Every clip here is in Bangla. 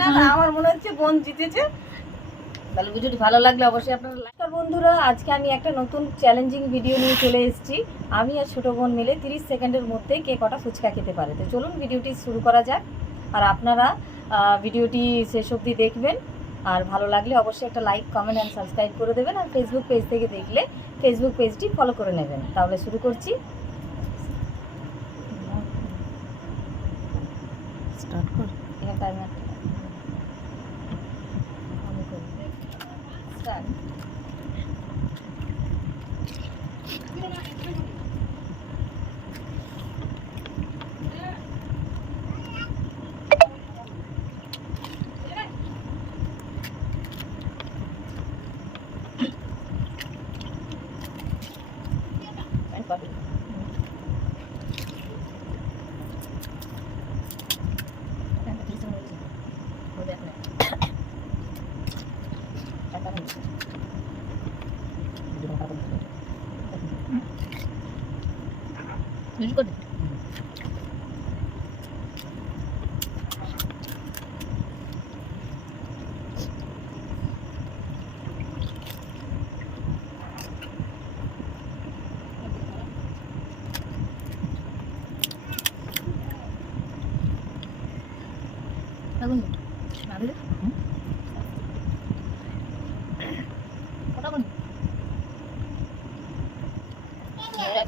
না না, আমার মনে হচ্ছে বোন জিতেছে। তাহলে ভিডিওটি ভালো লাগলে অবশ্যই আপনারা লাইক। বন্ধুরা, আজকে আমি একটা নতুন চ্যালেঞ্জিং ভিডিও নিয়ে চলে এসেছি। আমি আর ছোটো বোন মিলে 30 সেকেন্ডের মধ্যে কে কটা ফুচকা খেতে পারে। তো চলুন ভিডিওটি শুরু করা যাক। আর আপনারা ভিডিওটি শেষ অবধি দেখবেন। আর ভালো লাগলে অবশ্যই একটা লাইক, কমেন্ট অ্যান্ড সাবস্ক্রাইব করে দেবেন। আর ফেসবুক পেজ থেকে দেখলে ফেসবুক পেজটি ফলো করে নেবেন। তাহলে শুরু করছি। স্টার্ট কর। এখানে টাইমার স্টার্ট।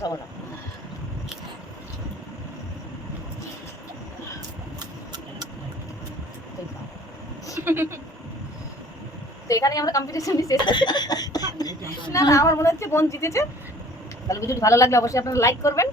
খাবো না। তো এখানেই আমরা কম্পিটিশনটি শেষ করছি। না না, আমার মনে হচ্ছে বোন জিতেছে। তাহলে ভিডিওটি ভালো লাগলে অবশ্যই আপনারা লাইক করবেন।